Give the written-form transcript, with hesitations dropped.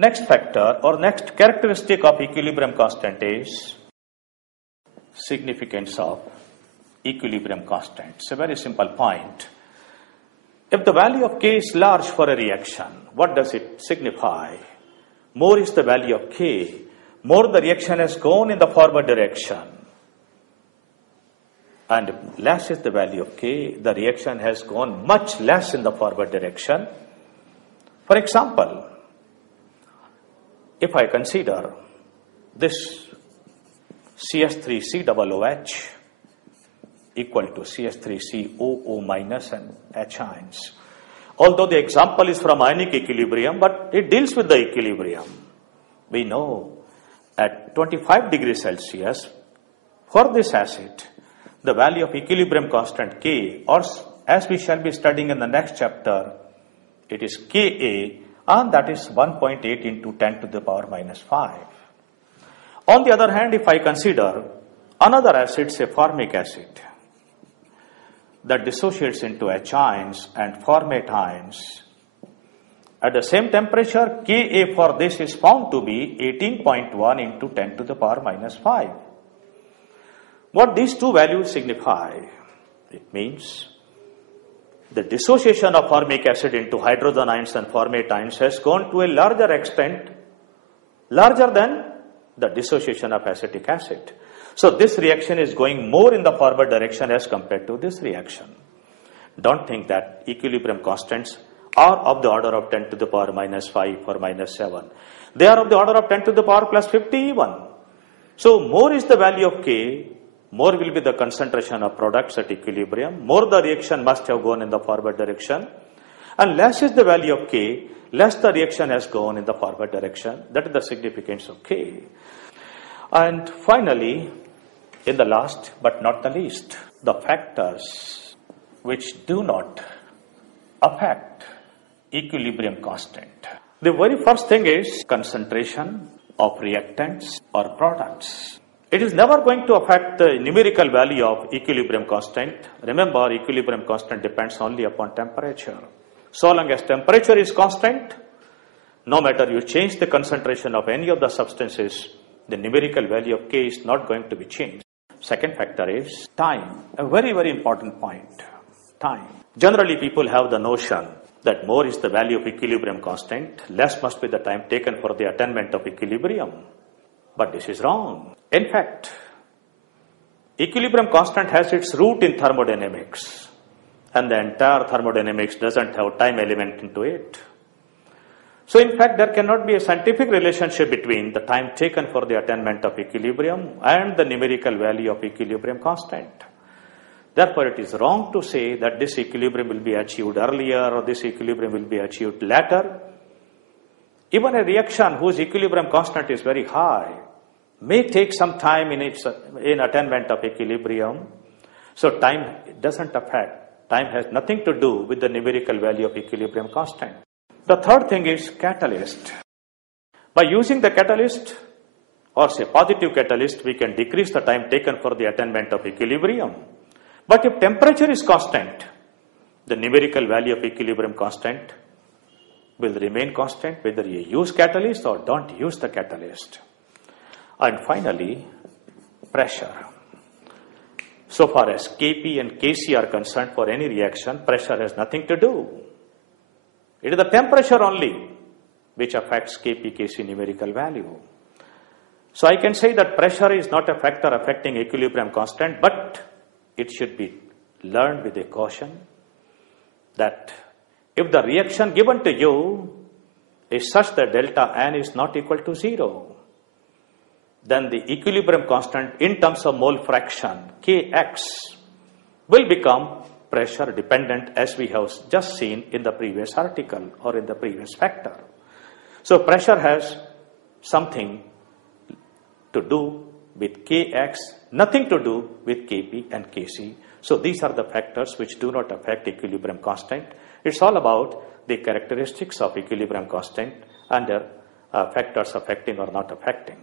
Next factor or next characteristic of equilibrium constant is significance of equilibrium constant. It's a very simple point. If the value of K is large for a reaction, what does it signify? More is the value of K, more the reaction has gone in the forward direction. And less is the value of K, the reaction has gone much less in the forward direction. For example, if I consider this CH3COOH equal to CH3COO minus and H ions. Although the example is from ionic equilibrium, but it deals with the equilibrium. We know at 25 degrees Celsius, for this acid, the value of equilibrium constant K, or as we shall be studying in the next chapter, it is Ka, and that is 1.8 into 10 to the power minus 5. On the other hand, if I consider another acid, say formic acid, that dissociates into H ions and formate ions, at the same temperature, Ka for this is found to be 18.1 into 10 to the power minus 5. What these two values signify? It means the dissociation of formic acid into hydrogen ions and formate ions has gone to a larger extent, larger than the dissociation of acetic acid. So this reaction is going more in the forward direction as compared to this reaction. Don't think that equilibrium constants are of the order of 10 to the power minus 5 or minus 7. They are of the order of 10 to the power plus 50 even. So more is the value of K, more will be the concentration of products at equilibrium, more the reaction must have gone in the forward direction, and less is the value of K, less the reaction has gone in the forward direction. That is the significance of K. And finally, in the last but not the least, the factors which do not affect equilibrium constant. The very first thing is concentration of reactants or products. It is never going to affect the numerical value of equilibrium constant. Remember, equilibrium constant depends only upon temperature. So long as temperature is constant, no matter you change the concentration of any of the substances, the numerical value of K is not going to be changed. Second factor is time. A very, very important point. Time. Generally, people have the notion that more is the value of equilibrium constant, less must be the time taken for the attainment of equilibrium. But this is wrong. In fact, equilibrium constant has its root in thermodynamics, and the entire thermodynamics doesn't have time element into it. So in fact, there cannot be a scientific relationship between the time taken for the attainment of equilibrium and the numerical value of equilibrium constant. Therefore, it is wrong to say that this equilibrium will be achieved earlier or this equilibrium will be achieved later. Even a reaction whose equilibrium constant is very high may take some time in attainment of equilibrium. So time doesn't affect. Time has nothing to do with the numerical value of equilibrium constant. The third thing is catalyst. By using the catalyst or say positive catalyst, we can decrease the time taken for the attainment of equilibrium. But if temperature is constant, the numerical value of equilibrium constant will remain constant whether you use catalyst or don't use the catalyst. And finally, pressure. So far as Kp and Kc are concerned for any reaction, pressure has nothing to do. It is the temperature only which affects Kp, Kc numerical value. So I can say that pressure is not a factor affecting equilibrium constant, but it should be learned with a caution that if the reaction given to you is such that delta N is not equal to 0, then the equilibrium constant in terms of mole fraction, Kx, will become pressure dependent as we have just seen in the previous article or in the previous factor. So pressure has something to do with Kx, nothing to do with Kp and Kc. So these are the factors which do not affect equilibrium constant. It's all about the characteristics of equilibrium constant and their factors affecting or not affecting.